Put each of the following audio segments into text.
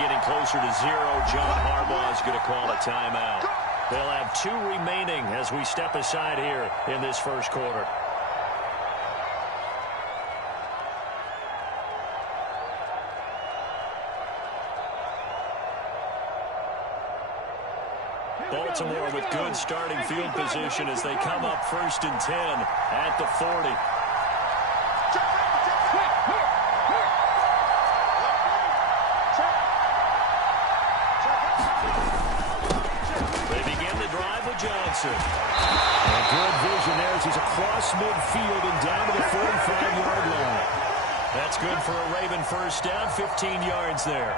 getting closer to 0. John Harbaugh is going to call a timeout. They'll have 2 remaining as we step aside here in this first quarter. Baltimore with good starting field position as they come up 1st and 10 at the 40. They begin the drive with Johnson. And good vision there as he's across midfield and down to the 45-yard line. That's good for a Raven first down, 15 yards there.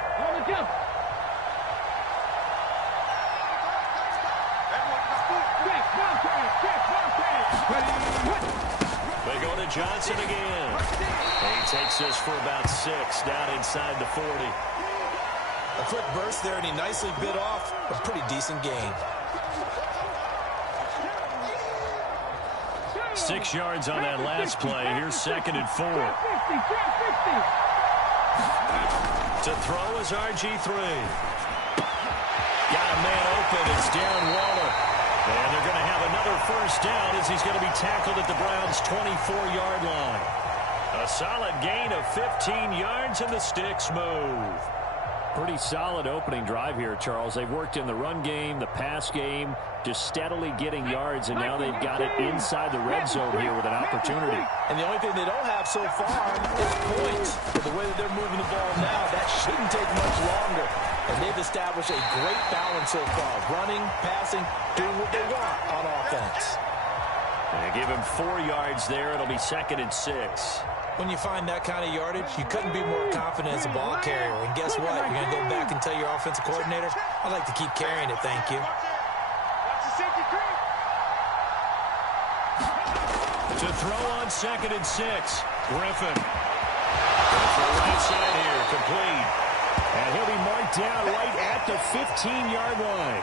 They go to Johnson again. He takes this for about 6 down inside the 40. A quick burst there, and he nicely bit off a pretty decent gain. 6 yards on that last play. Here's 2nd and 4. To throw is RG3. Got a man open. It's Darren Waller. And they're going to have another first down as he's going to be tackled at the Browns' 24-yard line. A solid gain of 15 yards, and the sticks move. Pretty solid opening drive here, Charles. They've worked in the run game, the pass game, just steadily getting yards, and now they've got it inside the red zone here with an opportunity. And the only thing they don't have so far is points. But the way that they're moving the ball now, that shouldn't take much longer. And they've established a great balance so far. Running, passing, doing what they want on offense. They give him 4 yards there. It'll be 2nd and 6. When you find that kind of yardage, you couldn't be more confident as a ball carrier. And guess what? You're going to go back and tell your offensive coordinator, I'd like to keep carrying it, thank you. To throw on 2nd and 6. Griffin. For the right side here, complete. And he'll be marked down right at the 15-yard line.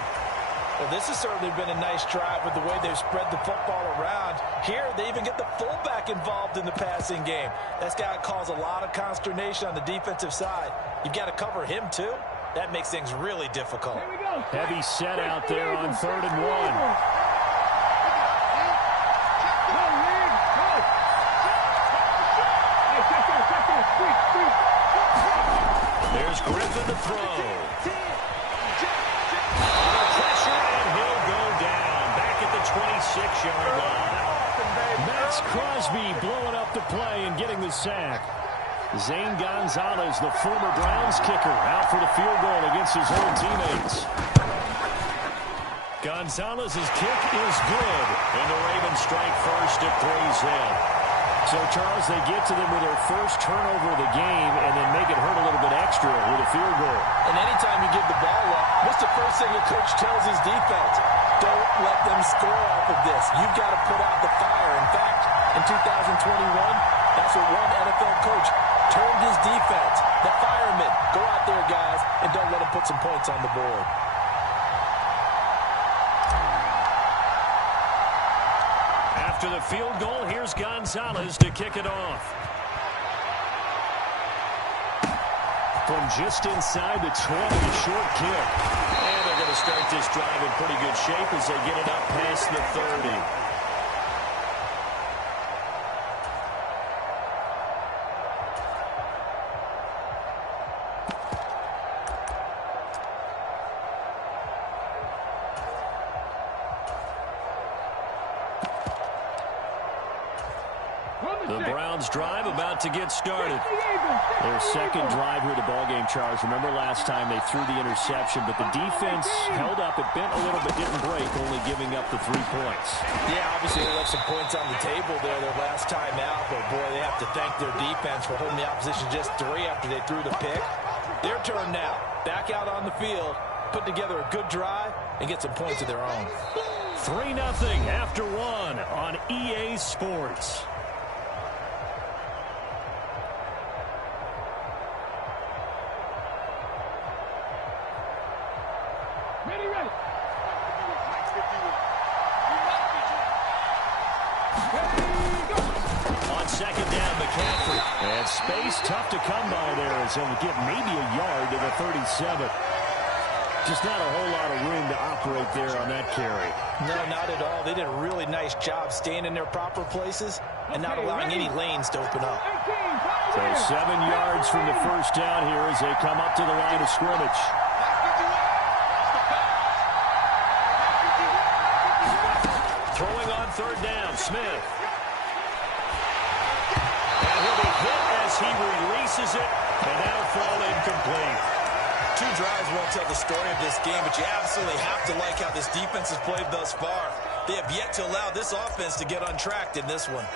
Well, this has certainly been a nice drive with the way they've spread the football around. Here, they even get the fullback involved in the passing game. That's got to cause a lot of consternation on the defensive side. You've got to cover him, too. That makes things really difficult. Heavy set out there on 3rd and 1. There's Griffin to throw. Pressure, and he'll go down. Back at the 26-yard line. Max Crosby blowing up the play and getting the sack. Zane Gonzalez, the former Browns kicker, out for the field goal against his own teammates. Gonzalez's kick is good, and the Ravens strike first at 3's in. So, Charles, they get to them with their first turnover of the game and then make it hurt a little bit extra with a field goal. And anytime you give the ball up, what's the first thing a coach tells his defense? Don't let them score off of this. You've got to put out the fire. In fact, in 2021, that's what one NFL coach told his defense. The firemen, go out there, guys, and don't let them put some points on the board. After the field goal, here's Gonzalez to kick it off. From just inside the 20, short kick. And they're going to start this drive in pretty good shape as they get it up past the 30. The Browns drive about to get started. Their second drive here of the ballgame, Charles. Remember last time they threw the interception, but the defense held up. It bent a little but didn't break, only giving up the 3 points. Yeah, obviously they left some points on the table there their last time out, but boy, they have to thank their defense for holding the opposition just 3 after they threw the pick. Their turn now. Back out on the field, put together a good drive, and get some points of their own. 3-0 after 1 on EA Sports. On second down, McCaffrey. And space tough to come by there as he'll get maybe a yard to the 37. Just not a whole lot of room to operate there on that carry. No, not at all. They did a really nice job staying in their proper places and not allowing any lanes to open up. So 7 yards from the first down here as they come up to the line of scrimmage. Throwing on third down, Smith. And he'll be hit as he releases it, and that'll fall incomplete. 2 drives won't tell the story of this game, but you absolutely have to like how this defense has played thus far. They have yet to allow this offense to get untracked in this one.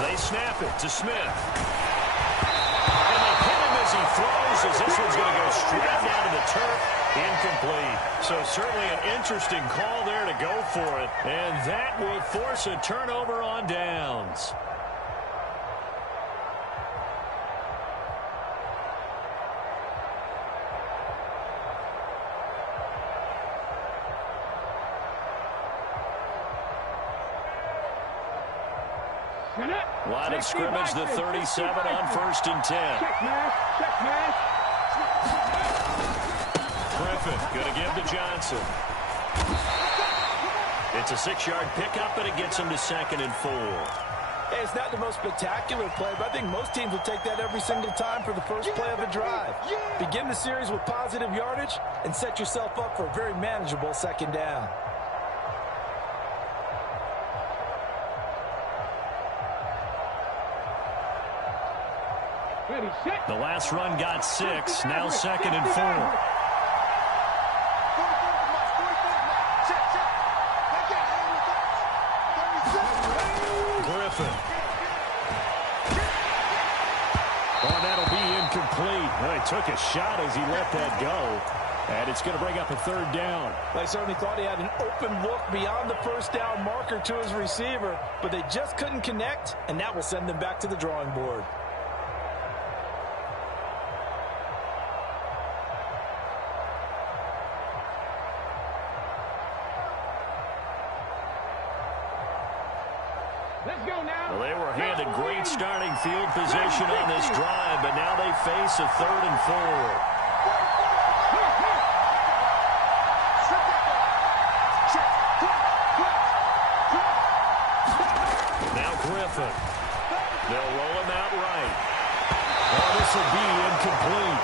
They snap it to Smith. And they hit him as he throws, as this one's going to go straight down to the turf. Incomplete. So certainly an interesting call there to go for it. And that will force a turnover on downs. Line of scrimmage, the 37 on 1st and 10. Griffin going to give to Johnson. It's a 6-yard pickup, and it gets him to 2nd and 4. Hey, it's not the most spectacular play, but I think most teams will take that every single time for the first play of a drive. Begin the series with positive yardage and set yourself up for a very manageable 2nd down. The last run got 6, now 2nd and 4. Griffin. Oh, that'll be incomplete. Well, he took a shot as he let that go. And it's going to bring up a 3rd down. They certainly thought he had an open look beyond the first down marker to his receiver, but they just couldn't connect, and that will send them back to the drawing board. Well, they were handed great starting field position on this drive, but now they face a 3rd and 4. Now Griffin. They'll roll him out right. Oh, this will be incomplete.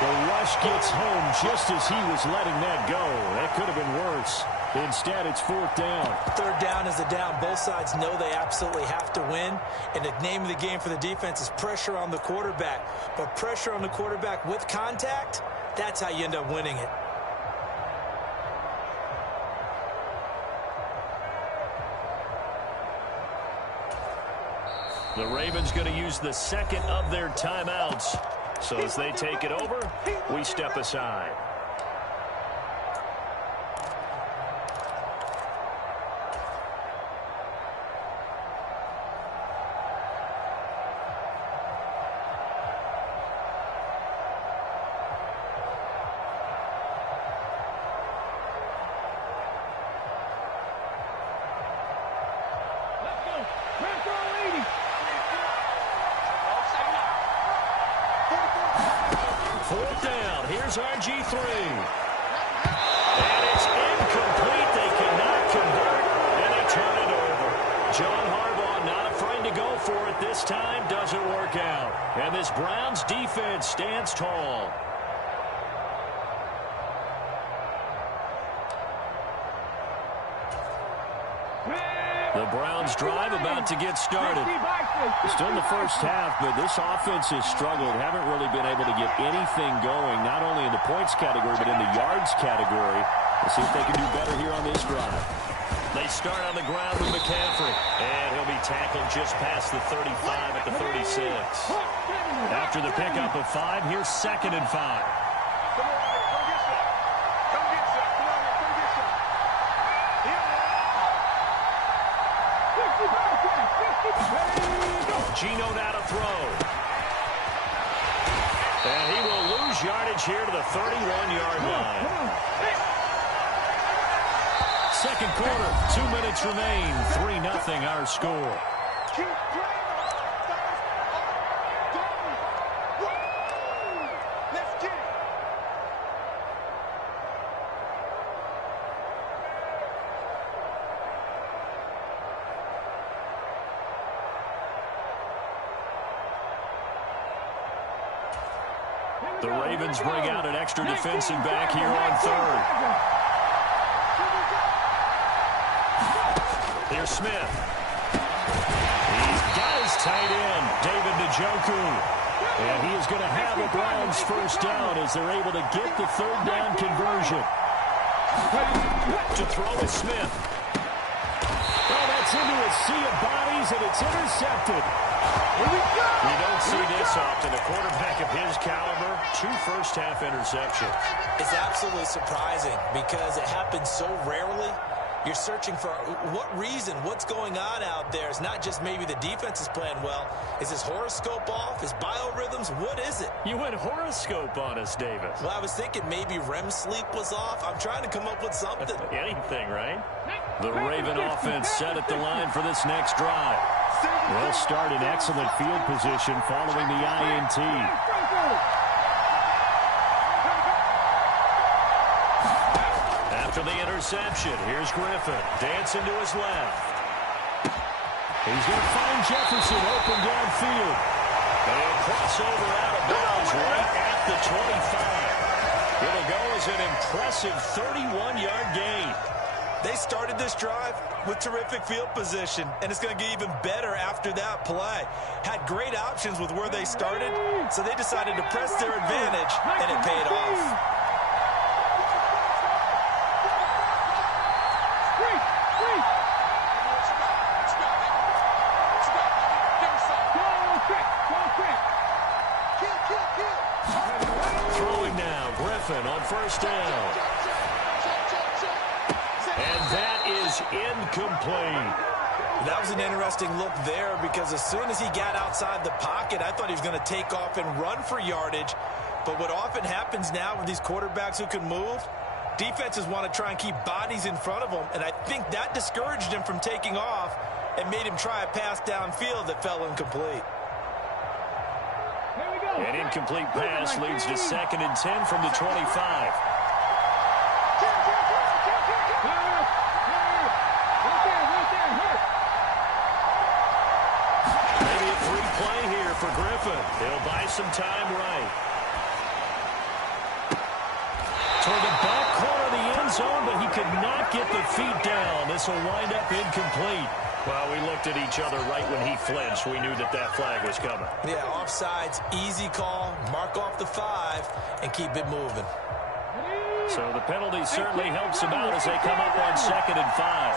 The rush gets home just as he was letting that go. That could have been worse. Instead, it's 4th down. 3rd down is a down. Both sides know they absolutely have to win. And the name of the game for the defense is pressure on the quarterback. But pressure on the quarterback with contact, that's how you end up winning it. The Ravens going to use the 2nd of their timeouts. So as they take it over, we step aside. RG3. And it's incomplete. They cannot convert, and they turn it over. John Harbaugh not afraid to go for it this time. Doesn't work out. And this Browns defense stands tall. The Browns drive about to get started. Still in the first half, but this offense has struggled. Haven't really been able to get anything going, not only in the points category, but in the yards category. Let's see if they can do better here on this drive. They start on the ground with McCaffrey, and he'll be tackled just past the 35 at the 36. After the pickup of 5, here's 2nd and 5. yardage here to the 31-yard line. Second quarter, 2 minutes remain. 3-0 our score. The Ravens bring out an extra defensive back here on third. Here's Smith. He's got his tight end, David Njoku. And he is going to have a Browns first down as they're able to get the third down conversion. To throw is Smith. Well, that's into a sea of bodies, and it's intercepted. Here we go. You don't see this often. A quarterback of his caliber, 2 first-half interceptions. It's absolutely surprising because it happens so rarely. You're searching for what reason, what's going on out there. It's not just maybe the defense is playing well. Is his horoscope off? His biorhythms? What is it? You went horoscope on us, Davis. Well, I was thinking maybe REM sleep was off. I'm trying to come up with something. Anything, right? The Raven offense set at the line for this next drive. They'll start in excellent field position following the INT. After the interception, here's Griffin. Dancing to his left. He's going to find Jefferson open downfield. And crossover out of bounds right at the 25. It'll go as an impressive 31-yard gain. They started this drive with terrific field position, and it's going to get even better after that play. Had great options with where they started, so they decided to press their advantage, and it paid off. Throwing now, Griffin on first down. And that is incomplete. That was an interesting look there because as soon as he got outside the pocket, I thought he was going to take off and run for yardage. But what often happens now with these quarterbacks who can move, defenses want to try and keep bodies in front of them, and I think that discouraged him from taking off and made him try a pass downfield that fell incomplete. An incomplete pass leads to 2nd and 10 from the 25. Maybe a free play here for Griffin. He'll buy some time right. Toward the back corner of the end zone, but he could not get the feet down. This will wind up incomplete. Well, we looked at each other right when he flinched. We knew that that flag was coming. Yeah, offsides, easy call, mark off the 5, and keep it moving. So the penalty certainly helps him out as they come up on 2nd and 5.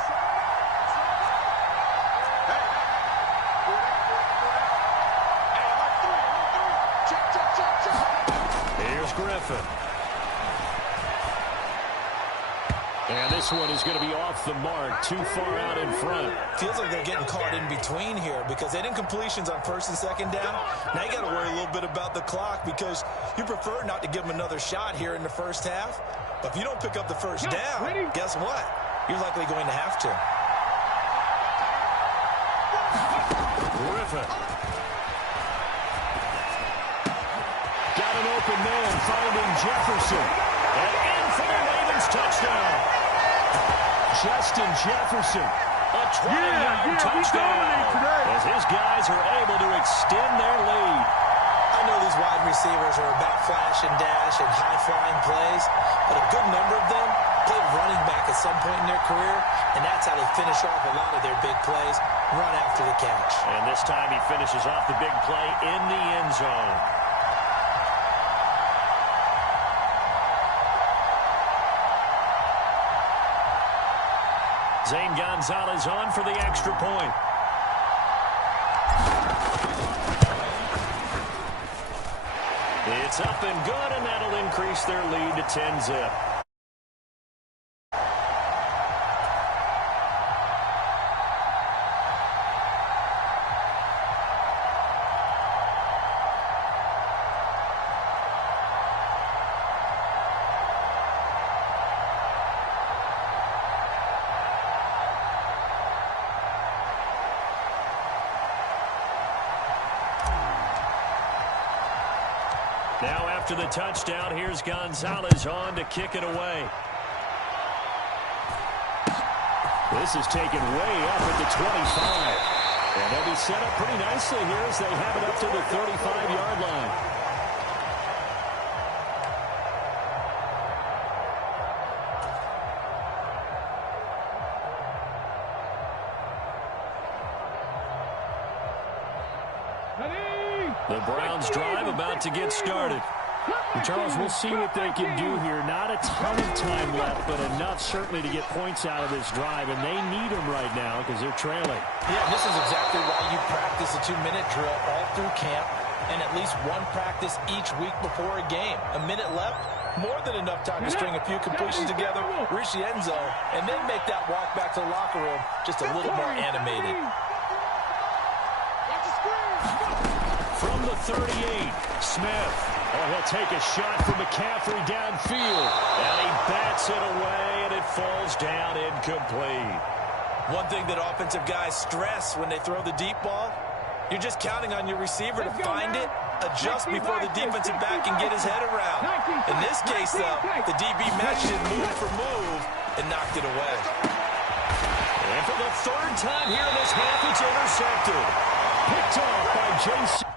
Here's Griffin. And this one is going to be off the mark, too far out in front. Feels like they're getting caught in between here because they didn't completions on 1st and 2nd down. Now you got to worry a little bit about the clock because you prefer not to give them another shot here in the first half. But if you don't pick up the first down, guess what? You're likely going to have to. Griffin. Got an open man, finding Jefferson. And in for the Ravens touchdown. Justin Jefferson, a 20-yard touchdown as his guys are able to extend their lead. I know these wide receivers are about flash and dash and high-flying plays, but a good number of them played running back at some point in their career, and that's how they finish off a lot of their big plays, run after the catch. And this time he finishes off the big play in the end zone. Zane Gonzalez on for the extra point. It's up and good, and that'll increase their lead to 10-zip. Now after the touchdown, here's Gonzalez on to kick it away. This is taken way up at the 25. And they'll be set up pretty nicely here as they have it up to the 35-yard line. The Browns drive about to get started. And Charles, we'll see what they can do here. Not a ton of time left, but enough certainly to get points out of this drive, and they need them right now because they're trailing. Yeah, this is exactly why you practice a 2-minute drill all through camp and at least one practice each week before a game. A minute left, more than enough time to string a few completions together, reach the end zone, and then make that walk back to the locker room just a little more animated. From the 38, Smith. Oh, he'll take a shot from McCaffrey downfield. And he bats it away, and it falls down incomplete. One thing that offensive guys stress when they throw the deep ball, you're just counting on your receiver to find it, adjust before the defensive back can get his head around. In this case, though, the DB matched it move for move and knocked it away. And for the third time here in this half, it's intercepted. Picked off by Jason.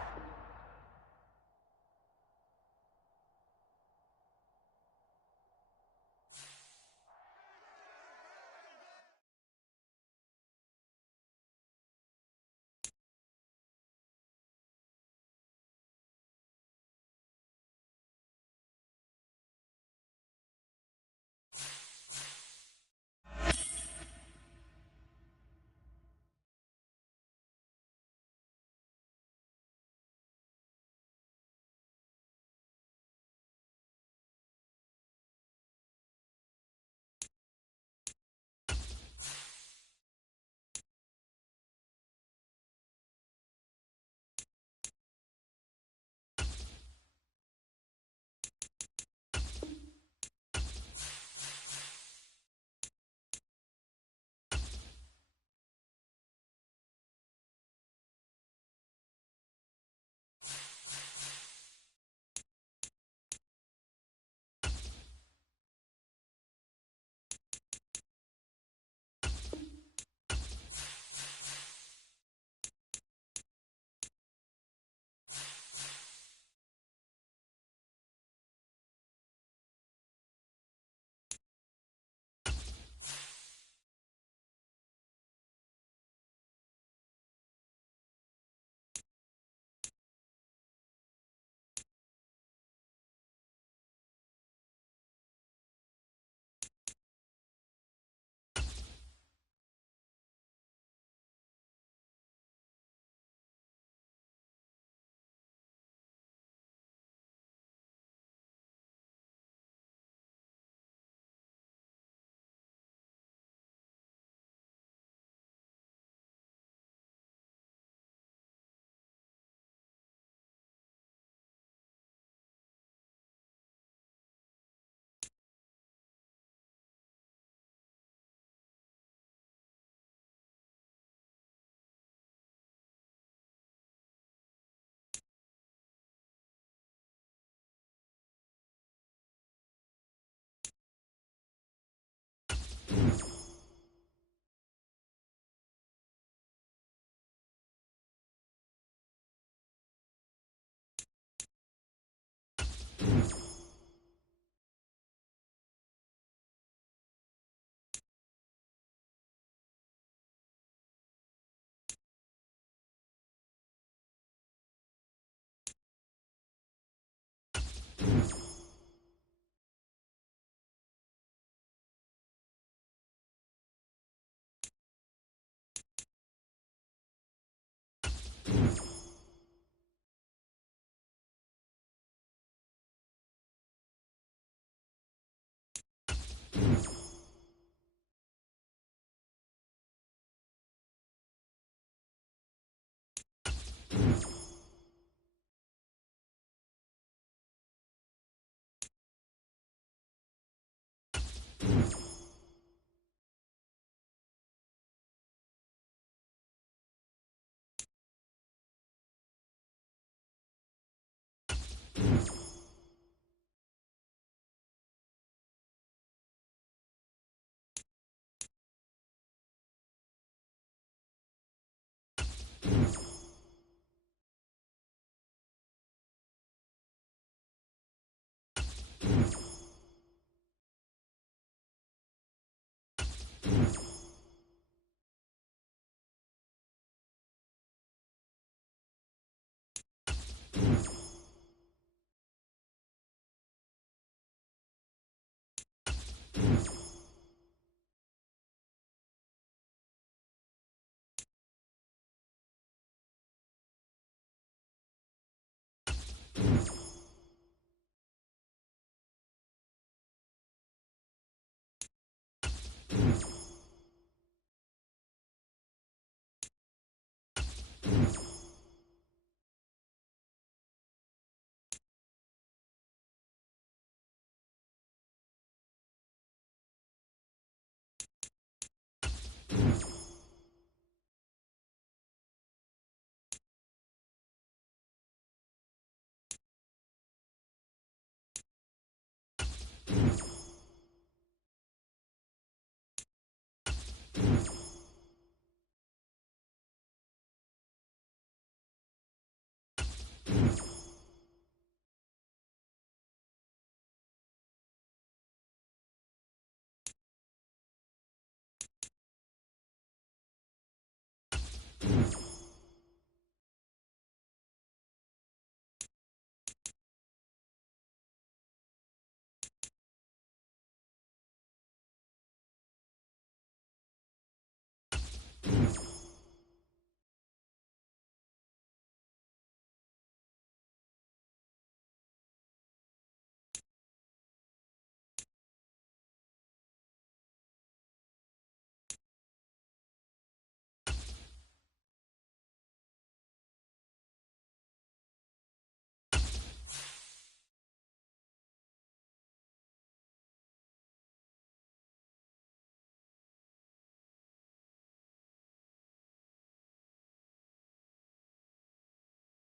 you